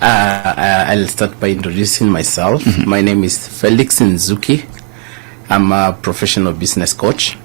I'll start by introducing myself. My name is Felix Nzuki. I'm a professional business coach.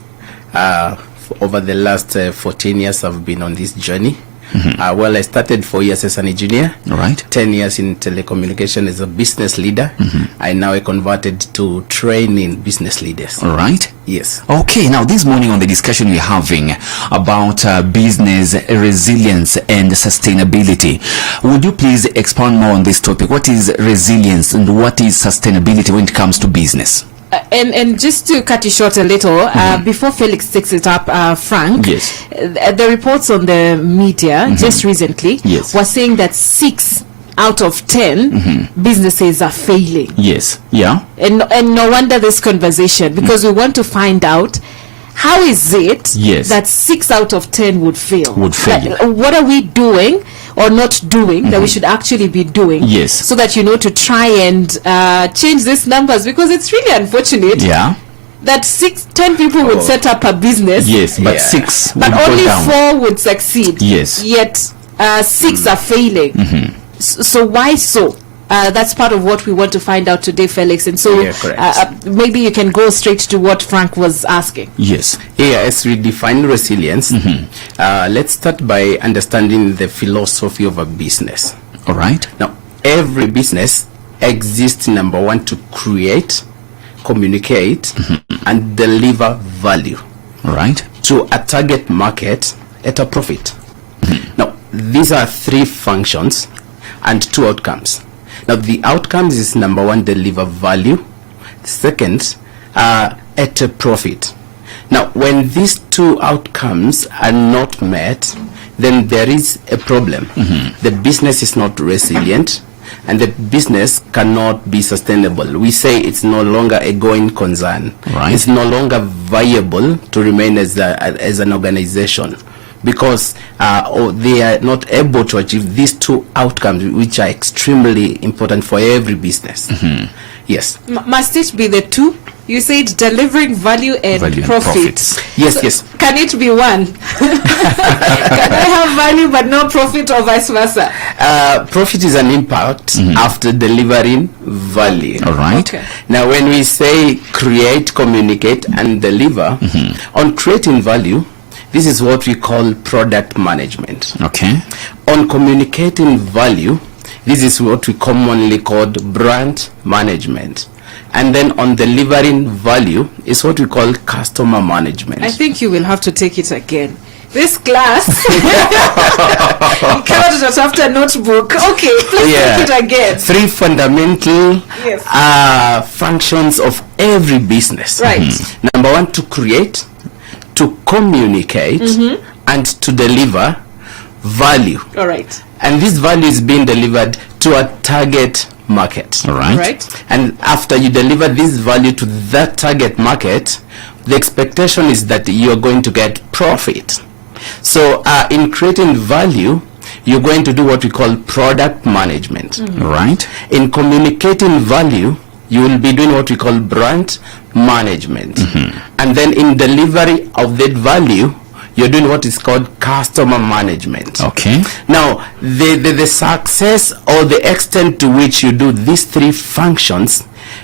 Over the last 14 years, I've been on this journey. I started 4 years as an engineer, 10 years in telecommunication as a business leader. I now converted to training business leaders. All right. Yes. Okay, now this morning on the discussion we're having about business resilience and sustainability, would you please expound more on this topic? What is resilience and what is sustainability when it comes to business? And just to cut you short a little, before Felix takes it up, Frank, yes, the reports on the media just recently were saying that 6 out of 10 businesses are failing. Yes, yeah. And no wonder this conversation, because we want to find out how is it that 6 out of 10 would fail? Like, what are we doing or not doing that we should actually be doing? Yes. So that, to try and change these numbers, because it's really unfortunate. Yeah. That 10 people would set up a business. Yes, but 6 would but go only down. 4 would succeed. Yes. Yet 6 are failing. So why so? That's part of what we want to find out today, Felix. And so maybe you can go straight to what Frank was asking. Yes. As we define resilience, let's start by understanding the philosophy of a business. All right. Now, every business exists, number one, to create, communicate, and deliver value. All right. To a target market at a profit. Now, these are 3 functions and 2 outcomes. Now, the outcomes is, number one, deliver value. Second, at a profit. Now, when these 2 outcomes are not met, then there is a problem. The business is not resilient, and the business cannot be sustainable. We say it's no longer a going concern. Right. It's no longer viable to remain as an organization, because they are not able to achieve these 2 outcomes, which are extremely important for every business. Yes. Must it be the 2? You said delivering value and profits. Yes. Can it be one? Can I have value but no profit, or vice versa? Profit is an impact after delivering value. All right. Okay. Now, when we say create, communicate, and deliver, on creating value, this is what we call product management. Okay. On communicating value, this is what we commonly call brand management. And then on delivering value is what we call customer management. I think you will have to take it again. This class, you cannot just after a notebook. Okay, please take it again. 3 fundamental functions of every business. Right. Number one, to create, to communicate, and to deliver value. All right. And this value is being delivered to a target market. All right. And after you deliver this value to that target market, the expectation is that you're going to get profit. So in creating value, you're going to do what we call product management. Right. In communicating value, you will be doing what we call brand management. And then in delivery of that value, you're doing what is called customer management. Okay. Now, the success or the extent to which you do these 3 functions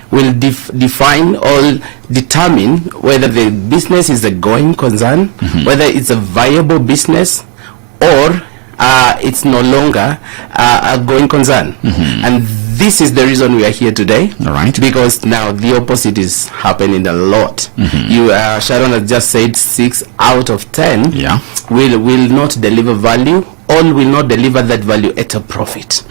will define or determine whether the business is a going concern, whether it's a viable business, or it's no longer a going concern. And this is the reason we are here today. All right. Because now the opposite is happening a lot. Sharon has just said 6 out of 10 will not deliver value, or will not deliver that value at a profit.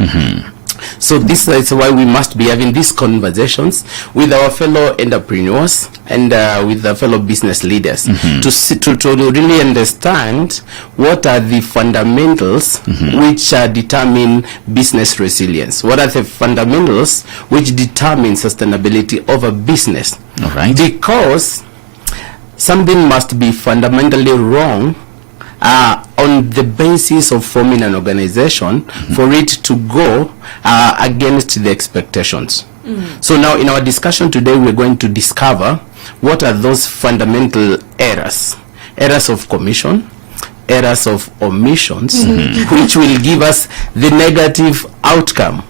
So this is why we must be having these conversations with our fellow entrepreneurs and with our fellow business leaders to really understand what are the fundamentals which determine business resilience. What are the fundamentals which determine sustainability of a business? All right. Because something must be fundamentally wrong on the basis of forming an organization for it to go against the expectations. So now in our discussion today, we're going to discover what are those fundamental errors of commission, errors of omissions, which will give us the negative outcome.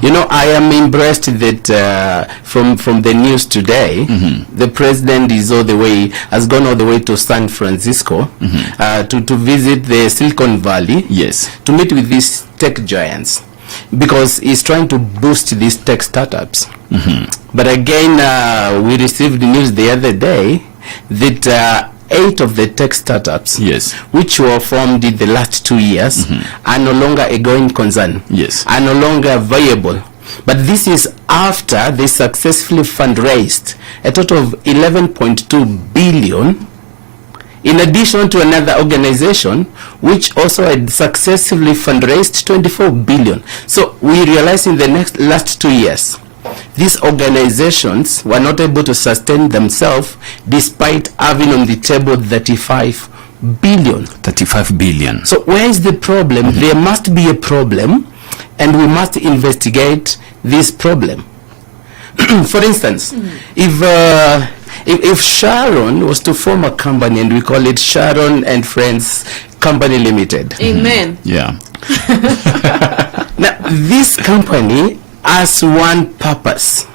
You know, I am impressed that from the news today, the president has gone all the way to San Francisco to visit the Silicon Valley, to meet with these tech giants, because he's trying to boost these tech startups. But again, we received news the other day that 8 of the tech startups, which were formed in the last 2 years, are no longer a going concern, are no longer viable. But this is after they successfully fundraised a total of 11.2 billion, in addition to another organization which also had successfully fundraised 24 billion. So we realized in the last 2 years, these organizations were not able to sustain themselves despite having on the table 35 billion. 35 billion. So where is the problem? There must be a problem, and we must investigate this problem. For instance, if Sharon was to form a company and we call it Sharon and Friends Company Limited. Amen. Yeah. Now, this company has one purpose: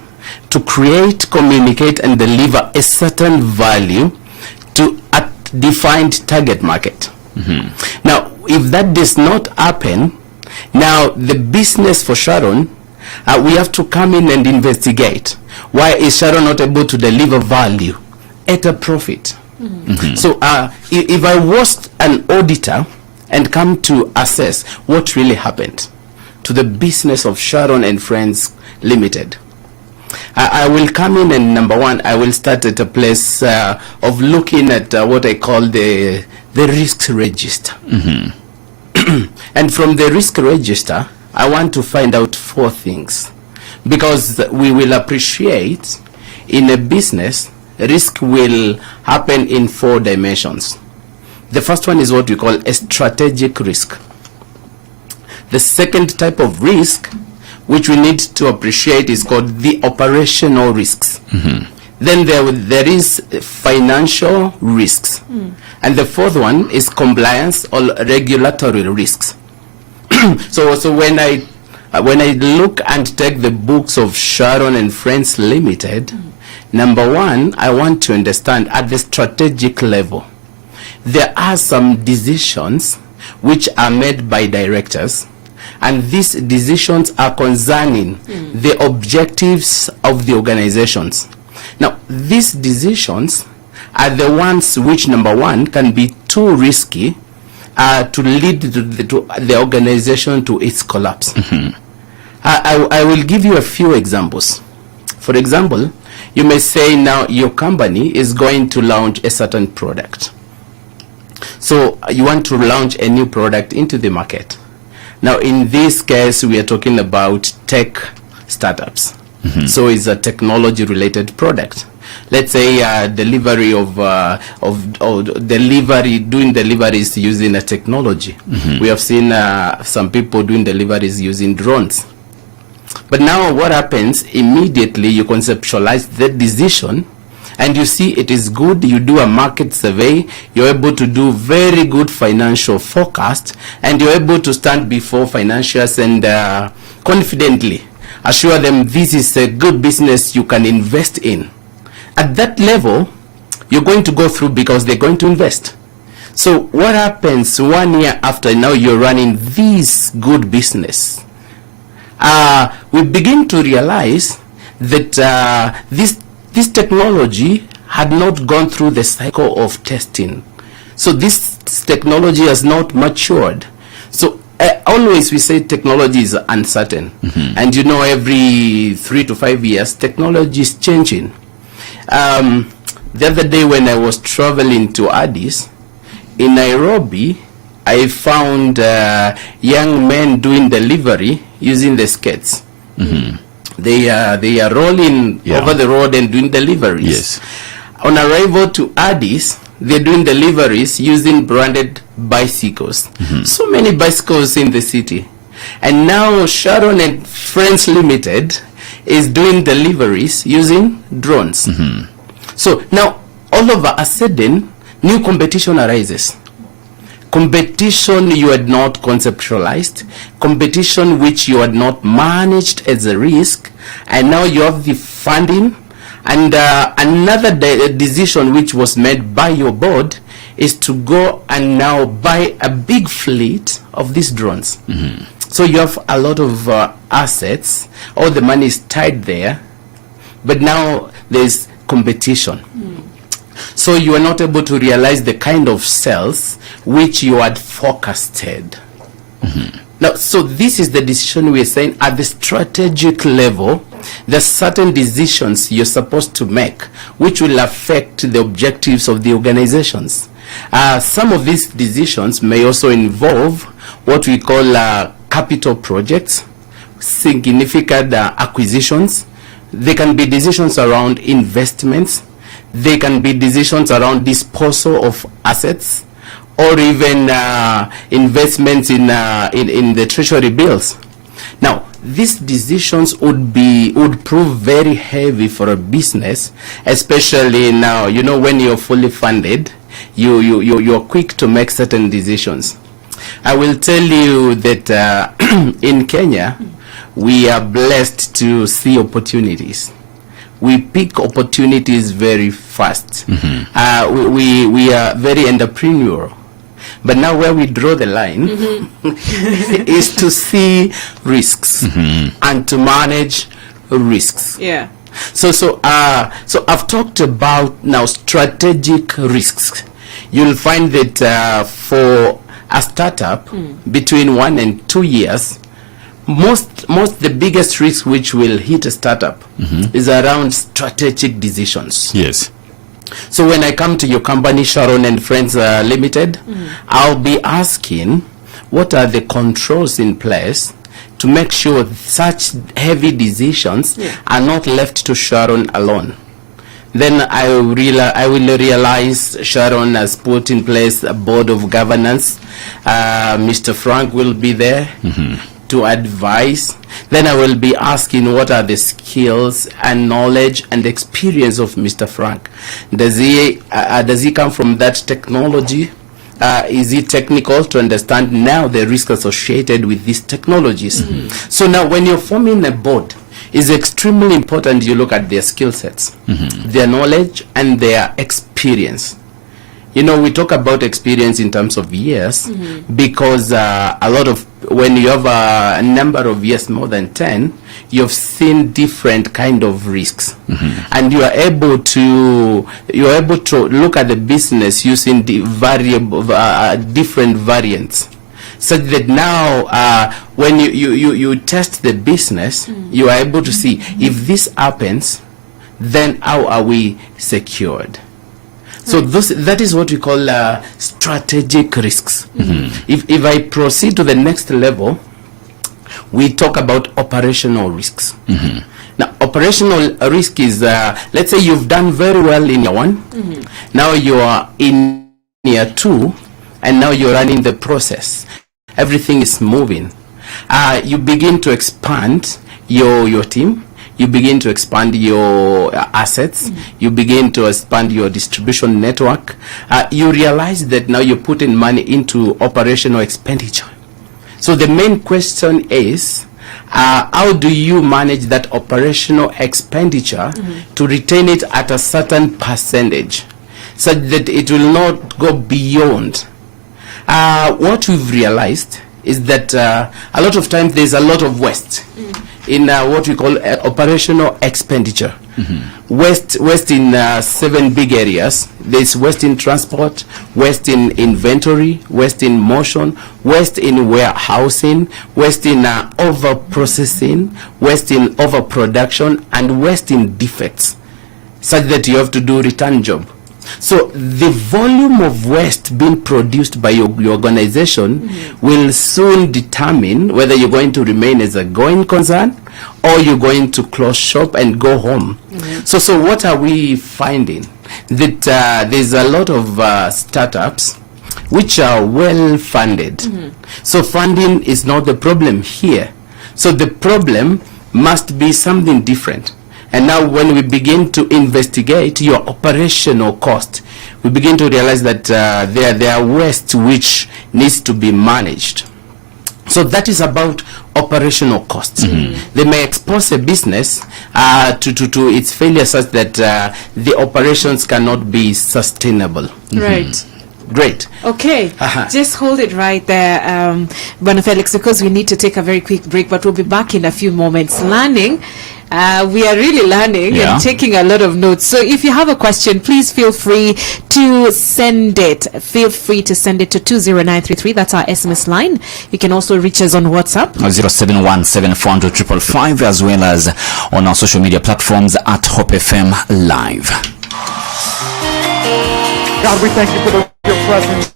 to create, communicate, and deliver a certain value to a defined target market. Now, if that does not happen, now the business for Sharon, we have to come in and investigate. Why is Sharon not able to deliver value at a profit? So if I was an auditor and come to assess what really happened to the business of Sharon and Friends Limited, I will come in, and number one, I will start at a place of looking at what I call the risk register. And from the risk register, I want to find out 4 things, because we will appreciate in a business, risk will happen in 4 dimensions. The first one is what we call a strategic risk. The second type of risk, which we need to appreciate, is called the operational risks. Then there is financial risks. And the fourth one is compliance or regulatory risks. So when I look and take the books of Sharon and Friends Limited, number one, I want to understand at the strategic level, there are some decisions which are made by directors, and these decisions are concerning the objectives of the organizations. Now, these decisions are the ones which, number one, can be too risky to lead to the organization to its collapse. I will give you a few examples. For example, you may say now your company is going to launch a certain product. So you want to launch a new product into the market. Now, in this case, we are talking about tech startups. So it's a technology-related product. Let's say delivery doing deliveries using a technology. We have seen some people doing deliveries using drones. But now what happens, immediately you conceptualize the decision, and you see it is good, you do a market survey, you're able to do very good financial forecast, and you're able to stand before financiers and confidently assure them this is a good business you can invest in. At that level, you're going to go through because they're going to invest. So what happens 1 year after now you're running this good business? We begin to realize that this technology had not gone through the cycle of testing. So this technology has not matured. So always we say technology is uncertain. And you know, every 3 to 5 years, technology is changing. The other day when I was traveling to Addis, in Nairobi, I found young men doing delivery using the skates. They are rolling over the road and doing deliveries. On arrival to Addis, they're doing deliveries using branded bicycles. So many bicycles in the city. And now Sharon and Friends Limited is doing deliveries using drones. So now all of a sudden, new competition arises. competition you had not conceptualized, competition which you had not managed as a risk, and now you have the funding. And another decision which was made by your board is to go and now buy a big fleet of these drones. So you have a lot of assets, all the money is tied there, but now there's competition. So you are not able to realize the kind of sales which you had forecasted. Now, so this is the decision we are saying at the strategic level. There's certain decisions you're supposed to make which will affect the objectives of the organizations. Some of these decisions may also involve what we call capital projects, significant acquisitions. They can be decisions around investments. They can be decisions around disposal of assets, or even investments in the treasury bills. Now, these decisions would prove very heavy for a business, especially now. You know, when you're fully funded, you're quick to make certain decisions. I will tell you that in Kenya, we are blessed to see opportunities. We pick opportunities very fast. We are very entrepreneurial. But now where we draw the line is to see risks and to manage risks. Yeah. So I've talked about now strategic risks. You'll find that for a startup between 1 and 2 years, most the biggest risk which will hit a startup is around strategic decisions. Yes. So when I come to your company, Sharon and Friends Limited, I'll be asking, what are the controls in place to make sure such heavy decisions are not left to Sharon alone? Then I will realize Sharon has put in place a board of governance. Mr. Frank will be there to advise. Then I will be asking, what are the skills and knowledge and experience of Mr. Frank? Does he come from that technology? Is he technical to understand now the risk associated with these technologies? So now when you're forming a board, it's extremely important you look at their skill sets, their knowledge and their experience. You know, we talk about experience in terms of years because a lot of, when you have a number of years more than 10, you've seen different kind of risks, and you are able to look at the business using the different variants, such that now when you test the business, you are able to see if this happens, then how are we secured? So that is what we call strategic risks. If I proceed to the next level, we talk about operational risks. Now, operational risk is, let's say you've done very well in year 1, now you are in year 2, and now you're running the process. Everything is moving. You begin to expand your team. You begin to expand your assets. You begin to expand your distribution network. You realize that now you're putting money into operational expenditure. So the main question is, how do you manage that operational expenditure to retain it at a certain percentage, such that it will not go beyond? What we've realized is that a lot of times there's a lot of waste in what we call operational expenditure. Waste in 7 big areas. There's waste in transport, waste in inventory, waste in motion, waste in warehousing, waste in over-processing, waste in overproduction, and waste in defects, such that you have to do return job. So the volume of waste being produced by your organization will soon determine whether you're going to remain as a going concern or you're going to close shop and go home. So what are we finding? That there's a lot of startups which are well funded. So funding is not the problem here. So the problem must be something different. And now when we begin to investigate your operational cost, we begin to realize that there are waste which needs to be managed. So that is about operational costs. They may expose a business to its failure such that the operations cannot be sustainable. Right. Great. Okay. Just hold it right there, Bwana Felix, because we need to take a very quick break, but we'll be back in a few moments. Learning. We are really learning and taking a lot of notes. So if you have a question, please feel free to send it. Feel free to send it to 20933. That's our SMS line. You can also reach us on WhatsApp. 0717400555, as well as on our social media platforms at Hope FM Live. God, we thank you for your presence.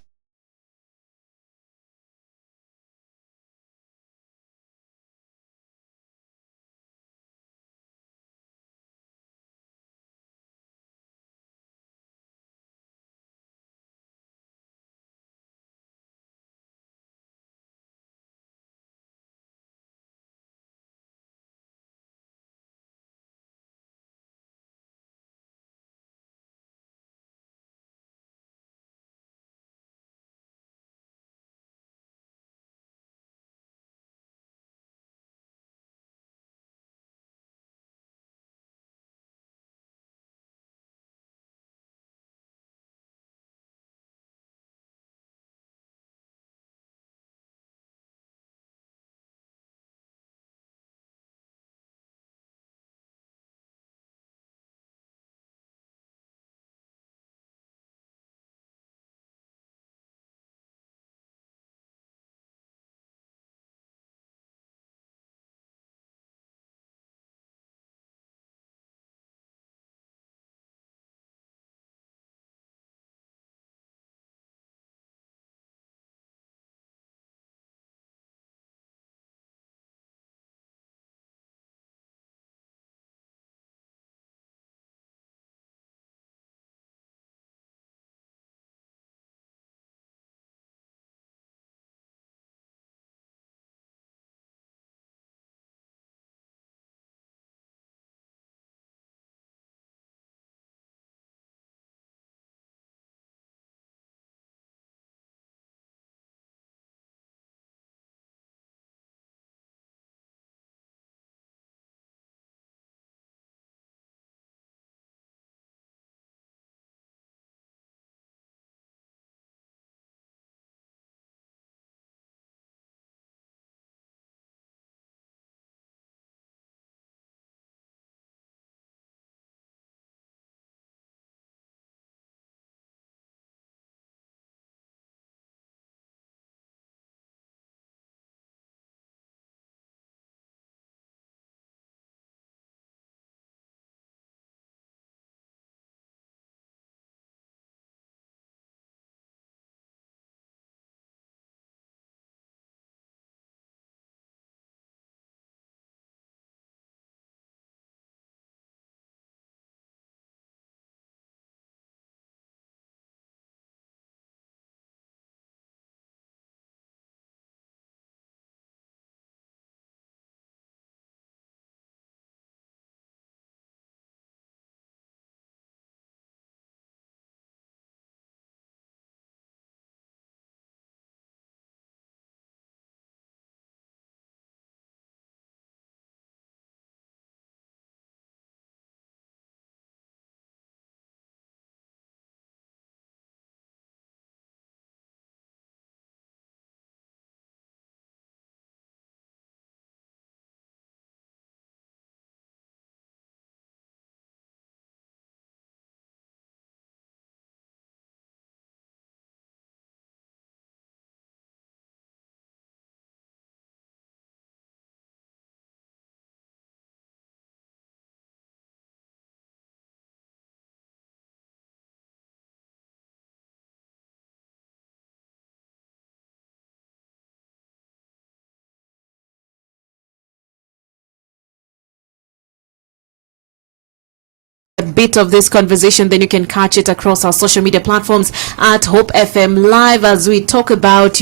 bit of this conversation, then you can catch it across our social media platforms at Hope FM Live as we talk about,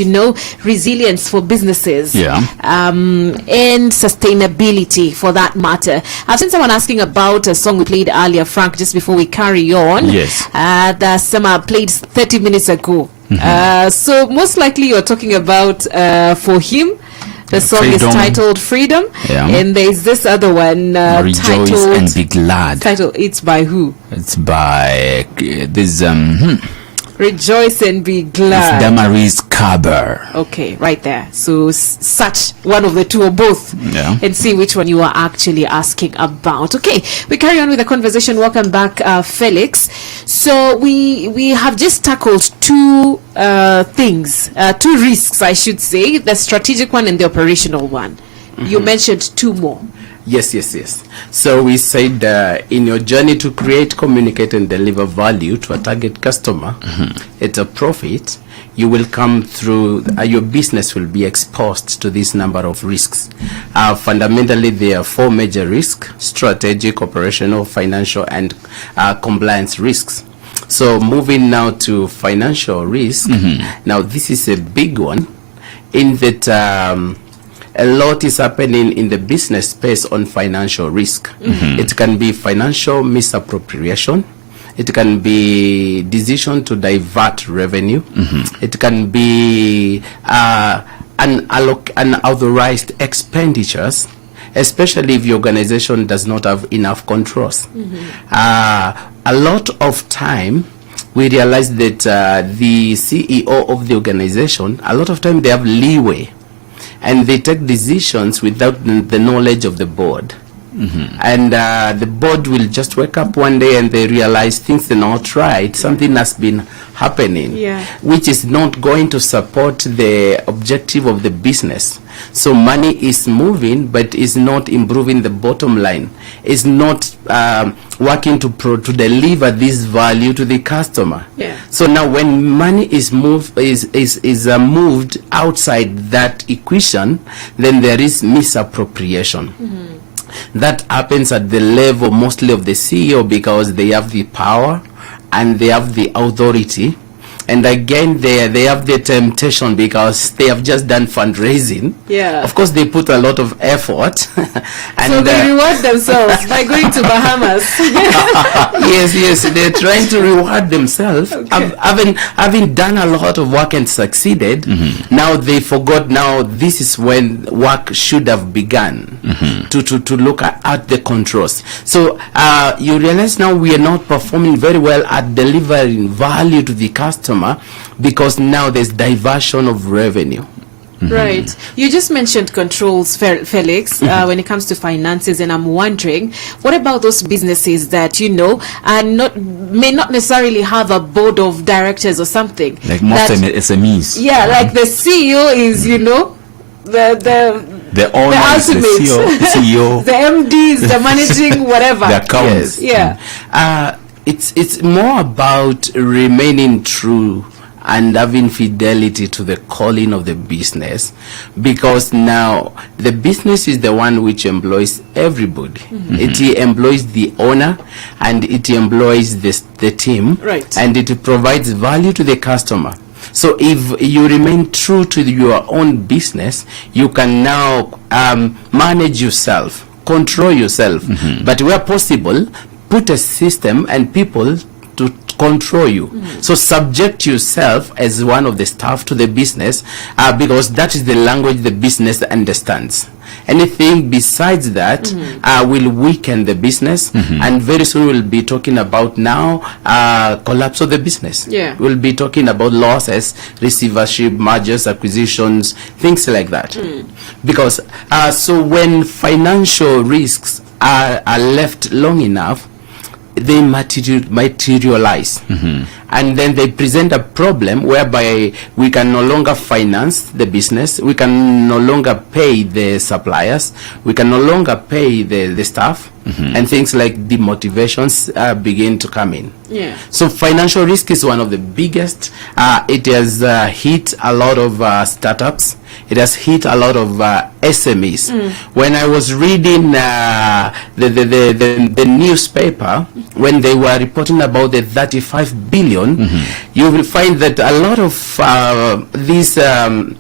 resilience for businesses. And sustainability for that matter. I've seen someone asking about a song we played earlier, Frank, just before we carry on. Yes. That someone played 30 minutes ago. So most likely you're talking about For Him. The song Freedom. Is titled Freedom. And there's this other one Rejoice titled and Be Glad. It's by who? It's by this Rejoice and Be Glad. It's Damaris Carber. Okay, right there. So search one of the two or both and see which one you are actually asking about. Okay, we carry on with the conversation. Welcome back, Felix. So we have just tackled two things, two risks, I should say, the strategic one and the operational one. You mentioned two more. Yes. So we said in your journey to create, communicate, and deliver value to a target customer at a profit, you will come through, your business will be exposed to this number of risks. Fundamentally, there are four major risks: strategic, operational, financial, and compliance risks. So moving now to financial risk, now this is a big one in that a lot is happening in the business space on financial risk. It can be financial misappropriation. It can be decision to divert revenue. It can be unauthorized expenditures, especially if the organization does not have enough controls. A lot of time, we realize that the CEO of the organization, a lot of time they have leeway. And they take decisions without the knowledge of the board. And the board will just wake up one day and they realize things are not right. Something has been happening, which is not going to support the objective of the business. So money is moving, but is not improving the bottom line. It's not working to deliver this value to the customer. So now, when money is moved moved outside that equation, then there is misappropriation. That happens at the level mostly of the CEO because they have the power and they have the authority. And again, they have the temptation because they have just done fundraising. Of course, they put a lot of effort. And so they reward themselves by going to Bahamas. Yes, they're trying to reward themselves. Having done a lot of work and succeeded, now they forgot, now this is when work should have begun to look at the controls. So you realize now we are not performing very well at delivering value to the customer, because now there's diversion of revenue. Right. You just mentioned controls, Felix, when it comes to finances, and I'm wondering, what about those businesses that may not necessarily have a board of directors or something? Like most SMEs. Like the CEO is, the owner, the ultimate, the CEO, the MDs, the managing whatever. The accounts. It's more about remaining true and having fidelity to the calling of the business, because now the business is the one which employs everybody. It employs the owner and it employs the team, and it provides value to the customer. So if you remain true to your own business, you can now manage yourself, control yourself, but where possible, put a system and people to control you. So subject yourself as one of the staff to the business, because that is the language the business understands. Anything besides that will weaken the business, and very soon we'll be talking about now collapse of the business. We'll be talking about losses, receivership, mergers, acquisitions, things like that. Because so when financial risks are left long enough, they materialize. And and then they present a problem whereby we can no longer finance the business, we can no longer pay the suppliers, we can no longer pay the staff, and things like demotivations begin to come in. Yeah. So financial risk is one of the biggest. It has hit a lot of startups. It has hit a lot of SMEs. When I was reading the newspaper, when they were reporting about the 35 billion, you will find that a lot of these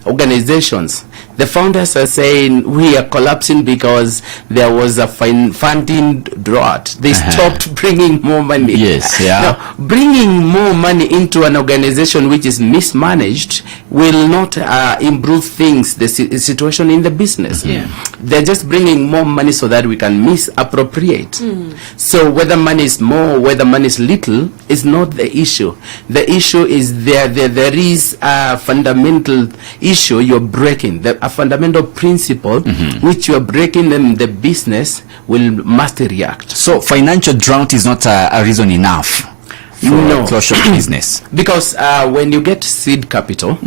organizations, the founders are saying we are collapsing because there was a funding drought. They stopped bringing more money. Yes, yeah. Now, bringing more money into an organization which is mismanaged will not improve things, the situation in the business. Yeah. They're just bringing more money so that we can misappropriate. So whether money is more, whether money is little, is not the issue. The issue is there is a fundamental issue you're breaking, a fundamental principle which you're breaking, then the business must react. So financial drought is not a reason enough for closure of business. Because when you get seed capital,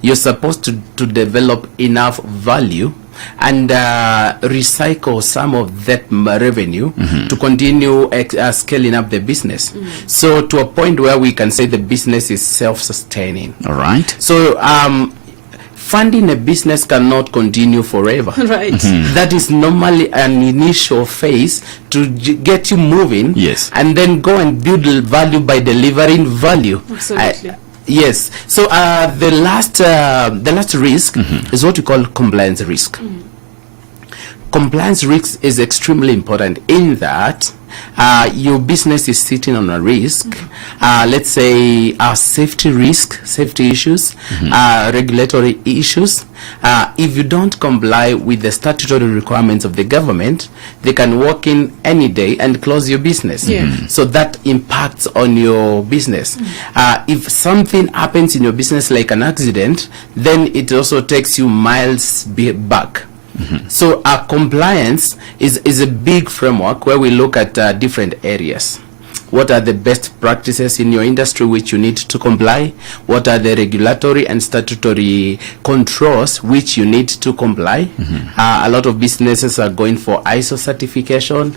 you're supposed to develop enough value and recycle some of that revenue to continue scaling up the business. So to a point where we can say the business is self-sustaining. All right. So funding a business cannot continue forever. Right. That is normally an initial phase to get you moving. Yes. And then go and build value by delivering value. Absolutely. Yes. So the last risk is what we call compliance risk. Compliance risk is extremely important in that your business is sitting on a risk. Let's say safety risk, safety issues, regulatory issues. If you don't comply with the statutory requirements of the government, they can walk in any day and close your business. So that impacts on your business. If something happens in your business like an accident, then it also takes you miles back. So our compliance is a big framework where we look at different areas. What are the best practices in your industry which you need to comply? What are the regulatory and statutory controls which you need to comply? A lot of businesses are going for ISO certification,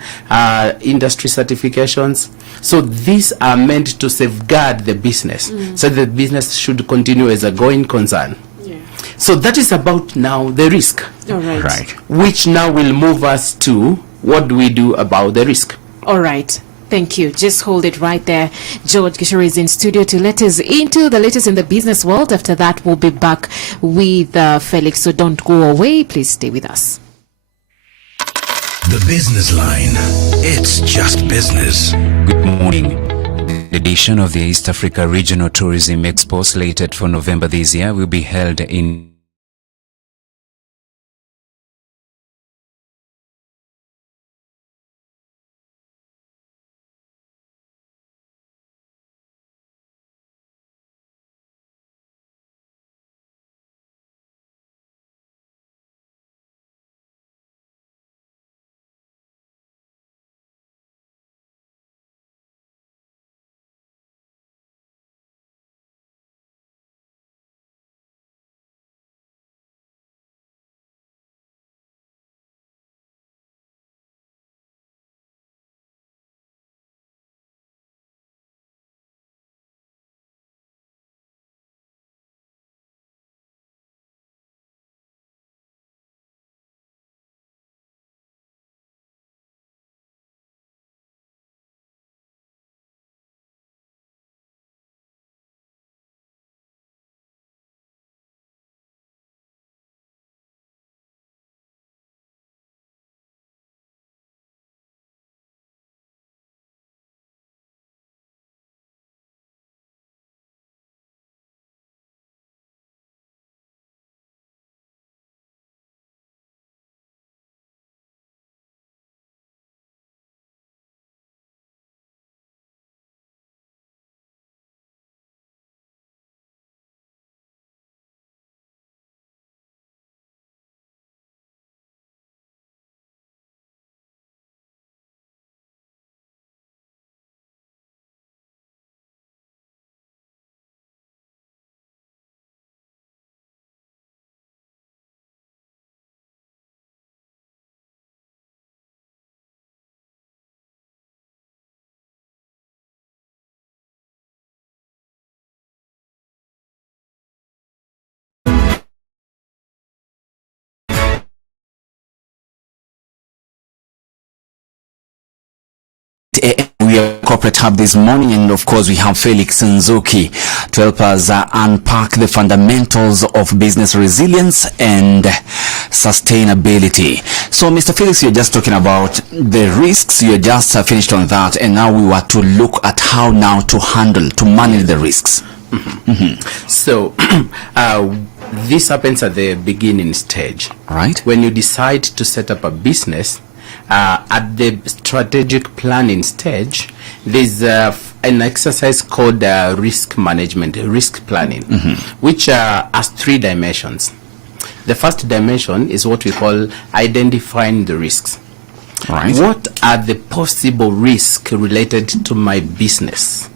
industry certifications. So these are meant to safeguard the business, so the business should continue as a going concern. So that is about now the risk. All right. Right. Which now will move us to what do we do about the risk. All right. Thank you. Just hold it right there. George Gishuru is in studio to let us into the latest in the business world. After that, we'll be back with Felix. So don't go away. Please stay with us. The Business Line. It's just business. Good morning. The edition of the East Africa Regional Tourism Expo, slated for November this year, will be held in Corporate Hub this morning, and of course we have Felix Nzuki to help us unpack the fundamentals of business resilience and sustainability. So Mr. Felix, you're just talking about the risks, you're just finished on that, and now we were to look at how now to manage the risks. So this happens at the beginning stage, right? When you decide to set up a business, at the strategic planning stage, there's an exercise called risk management, risk planning, which has 3 dimensions. The first dimension is what we call identifying the risks. Right. What are the possible risks related to my business?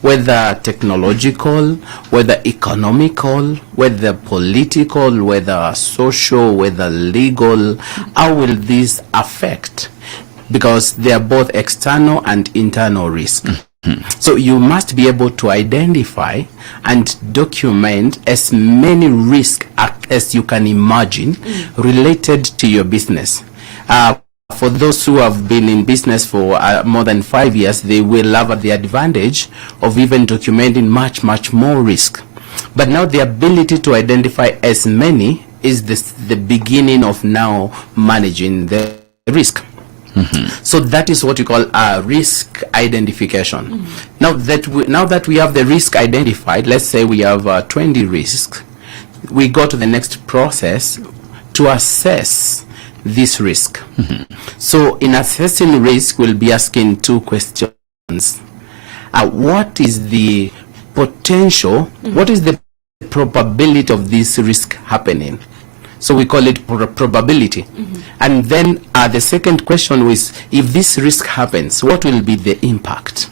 Whether technological, whether economical, whether political, whether social, whether legal, how will these affect? Because they are both external and internal risk. So you must be able to identify and document as many risks as you can imagine related to your business. For those who have been in business for more than 5 years, they will have the advantage of even documenting much more risk. But now the ability to identify as many is the beginning of now managing the risk. So that is what we call risk identification. Now that we have the risk identified, let's say we have 20 risks, we go to the next process to assess this risk. So in assessing risk, we'll be asking 2 questions. What is the potential, what is the probability of this risk happening? So we call it probability. And then the second question is, if this risk happens, what will be the impact?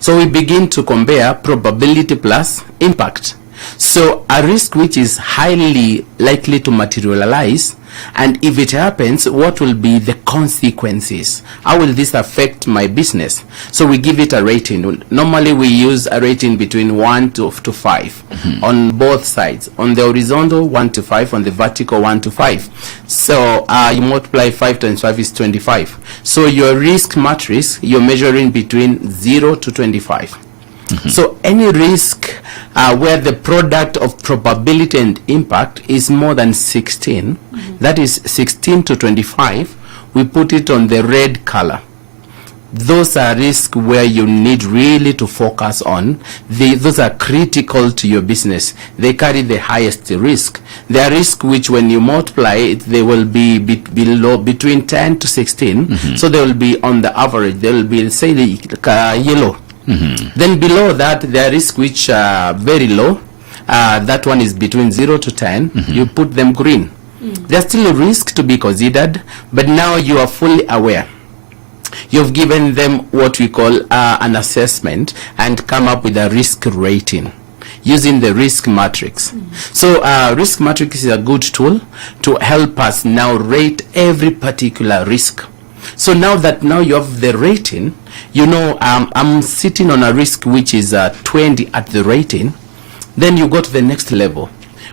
So we begin to compare probability plus impact. So a risk which is highly likely to materialize, and if it happens, what will be the consequences? How will this affect my business? So we give it a rating. Normally we use a rating between 1 to 5 on both sides. On the horizontal, 1 to 5. On the vertical, 1 to 5. So you multiply 5 times 5 is 25. So your risk matrix, you're measuring between 0 to 25. So any risk where the product of probability and impact is more than 16, that is 16 to 25, we put it on the red color. Those are risks where you need really to focus on. Those are critical to your business. They carry the highest risk. They are risks which when you multiply it, they will be below between 10 to 16. So they will be on the average. They will be, say, yellow. Then below that, there are risks which are very low. That one is between 0 to 10. You put them green. There's still a risk to be considered, but now you are fully aware. You've given them what we call an assessment and come up with a risk rating using the risk matrix. So risk matrix is a good tool to help us now rate every particular risk. So now you have the rating, you know, I'm sitting on a risk which is 20 at the rating. Then you go to the next level,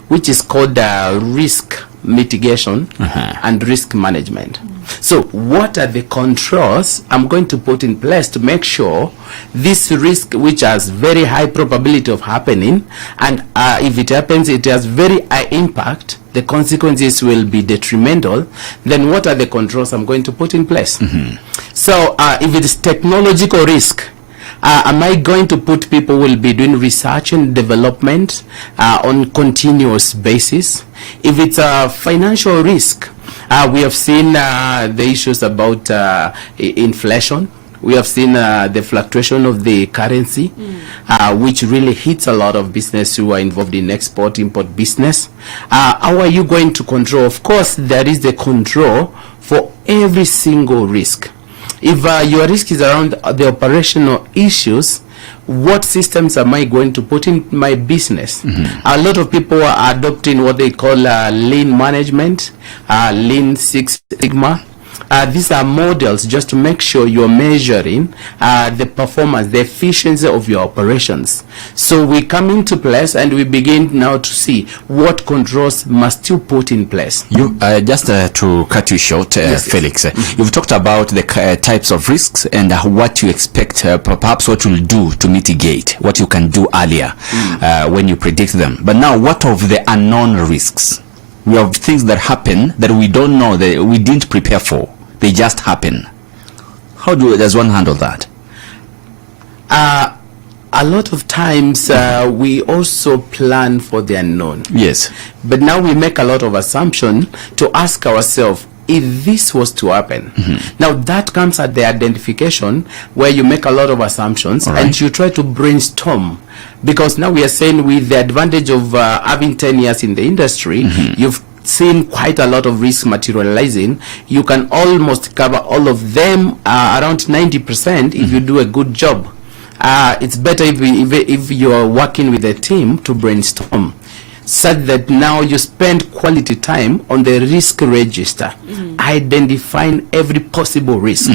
which is called risk mitigation and risk management. So what are the controls I'm going to put in place to make sure this risk, which has very high probability of happening, and if it happens, it has very high impact, the consequences will be detrimental, then what are the controls I'm going to put in place? So if it is technological risk, am I going to put people who will be doing research and development on continuous basis? If it's a financial risk, we have seen the issues about inflation. We have seen the fluctuation of the currency, which really hits a lot of business who are involved in export-import business. How are you going to control? Of course, there is the control for every single risk. If your risk is around the operational issues, what systems am I going to put in my business? A lot of people are adopting what they call lean management, Lean Six Sigma. These are models just to make sure you're measuring the performance, the efficiency of your operations. So we come into place and we begin now to see what controls must you put in place. You just to cut you short, Felix, you've talked about the types of risks and what you expect, perhaps what you'll do to mitigate, what you can do earlier when you predict them. But now, what of the unknown risks? We have things that happen that we don't know, that we didn't prepare for. They just happen. How does one handle that? A lot of times we also plan for the unknown. Yes. But now we make a lot of assumption to ask ourselves, if this was to happen. Now that comes at the identification where you make a lot of assumptions and you try to brainstorm, because now we are saying with the advantage of having 10 years in the industry, you've seen quite a lot of risk materializing. You can almost cover all of them, around 90% if you do a good job. It's better if you're working with a team to brainstorm, such that now you spend quality time on the risk register, identifying every possible risk.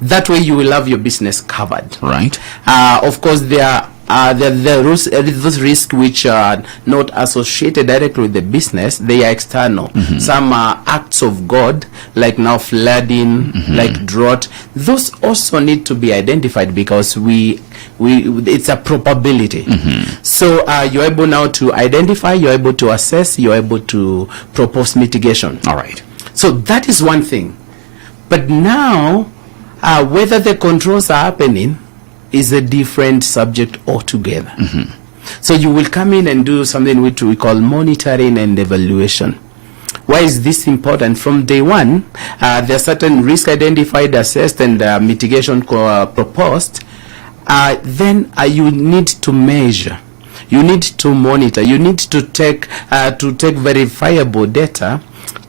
That way you will have your business covered. Right. Of course, there are those risks which are not associated directly with the business. They are external. Some are acts of God, like now flooding, like drought. Those also need to be identified because it's a probability. So you're able now to identify, you're able to assess, you're able to propose mitigation. All right. So that is one thing. But now, whether the controls are happening is a different subject altogether. So you will come in and do something which we call monitoring and evaluation. Why is this important? From day one, there are certain risks identified, assessed, and mitigation proposed. Then you need to measure, you need to monitor, you need to take verifiable data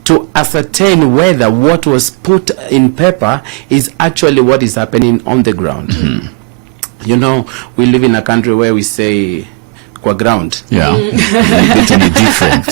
to ascertain whether what was put in paper is actually what is happening on the ground. You know, we live in a country where we say qua ground. Yeah. It's any different.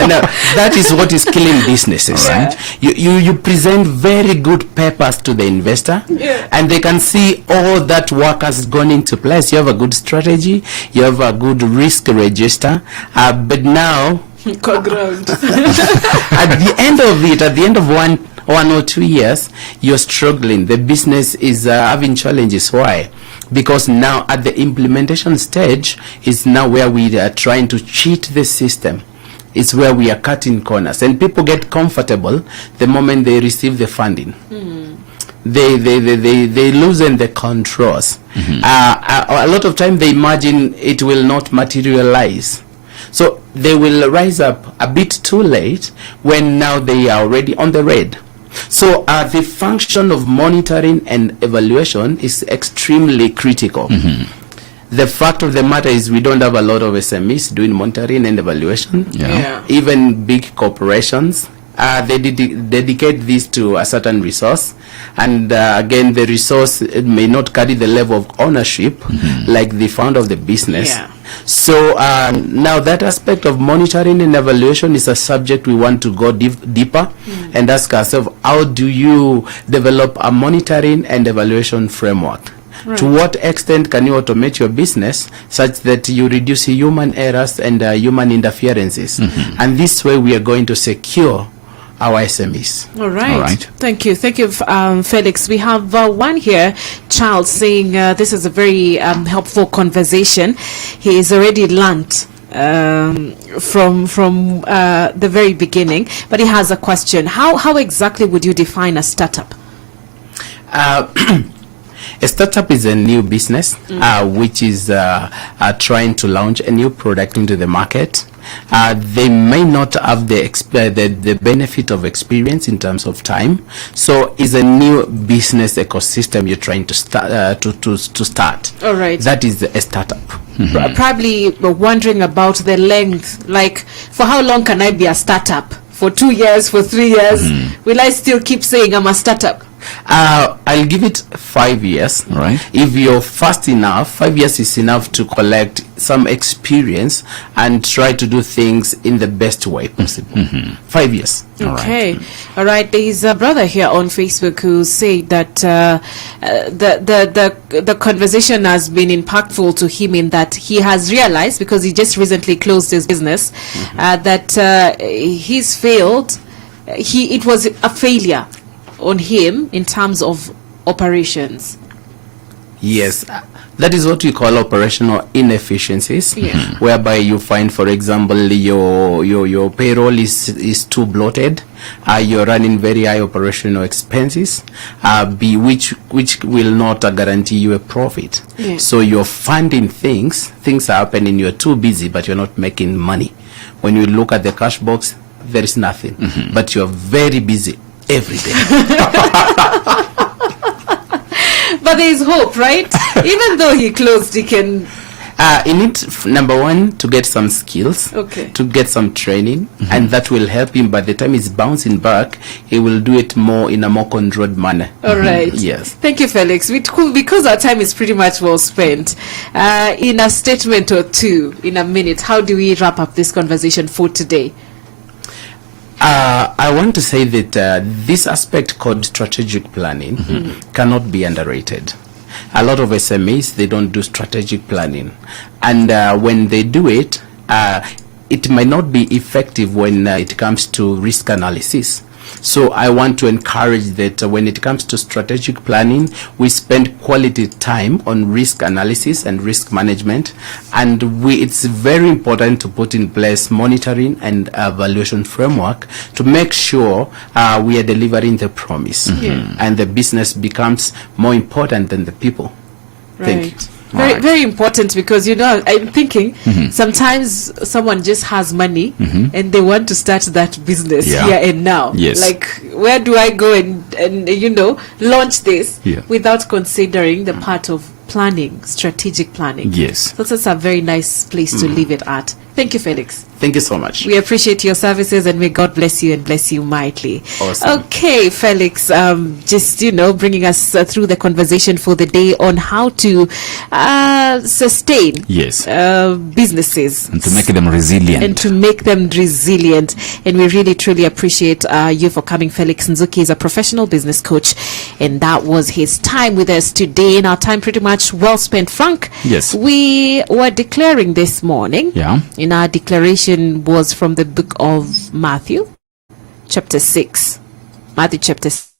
And that is what is killing businesses. Right. You present very good papers to the investor, and they can see all that work has gone into place. You have a good strategy, you have a good risk register, but now qua ground. at the end of it, at the end of one or 2 years, you're struggling. The business is having challenges. Why? Because now at the implementation stage is now where we are trying to cheat the system. It's where we are cutting corners, and people get comfortable the moment they receive the funding. They loosen the controls. A lot of time they imagine it will not materialize. So they will rise up a bit too late when now they are already on the red. So the function of monitoring and evaluation is extremely critical. The fact of the matter is we don't have a lot of SMEs doing monitoring and evaluation. Even big corporations, they dedicate this to a certain resource. And again, the resource may not carry the level of ownership like the founder of the business. So now that aspect of monitoring and evaluation is a subject we want to go deeper and ask ourselves, how do you develop a monitoring and evaluation framework? To what extent can you automate your business such that you reduce human errors and human interferences? And this way we are going to secure our SMEs. All right. Thank you, Felix. We have one here, Charles, saying this is a very helpful conversation. He has already learnt from the very beginning, but he has a question. How exactly would you define a startup? A startup is a new business which is trying to launch a new product into the market. They may not have the benefit of experience in terms of time. So it's a new business ecosystem you're trying to start. All right. That is a startup. Probably wondering about the length. Like, for how long can I be a startup? For 2 years, for 3 years? Will I still keep saying I'm a startup? I'll give it 5 years. Right. If you're fast enough, 5 years is enough to collect some experience and try to do things in the best way possible. 5 years. Okay. All right. There's a brother here on Facebook who said that the conversation has been impactful to him in that he has realized, because he just recently closed his business, that he's failed. It was a failure on him in terms of operations. Yes, that is what we call operational inefficiencies, whereby you find, for example, your payroll is too bloated, you're running very high operational expenses, which will not guarantee you a profit. So you're funding things are happening, you're too busy, but you're not making money. When you look at the cash box, there is nothing, but you're very busy every day. But there is hope, right? Even though he closed, he can... You need, number one, to get some skills, to get some training, and that will help him. By the time he's bouncing back, he will do it in a more controlled manner. All right. Yes. Thank you, Felix. Because our time is pretty much well spent, in a statement or two, in a minute, how do we wrap up this conversation for today? I want to say that this aspect called strategic planning cannot be underrated. A lot of SMEs, they don't do strategic planning. And when they do it, it might not be effective when it comes to risk analysis. So I want to encourage that when it comes to strategic planning, we spend quality time on risk analysis and risk management. And it's very important to put in place monitoring and evaluation framework to make sure we are delivering the promise. And the business becomes more important than the people. Thank you. Very important, because I'm thinking sometimes someone just has money and they want to start that business here and now. Like, where do I go and launch this without considering the part of planning, strategic planning? Yes. So that's a very nice place to leave it at. Thank you, Felix. Thank you so much. We appreciate your services, and may God bless you and bless you mightily. Awesome. Okay, Felix, just, bringing us through the conversation for the day on how to sustain businesses. And to make them resilient. And we really, truly appreciate you for coming. Felix Nzuki is a professional business coach, and that was his time with us today. And our time pretty much well spent. Frank, we were declaring this morning. In our declaration was from the book of Matthew, chapter 6. Matthew chapter 6.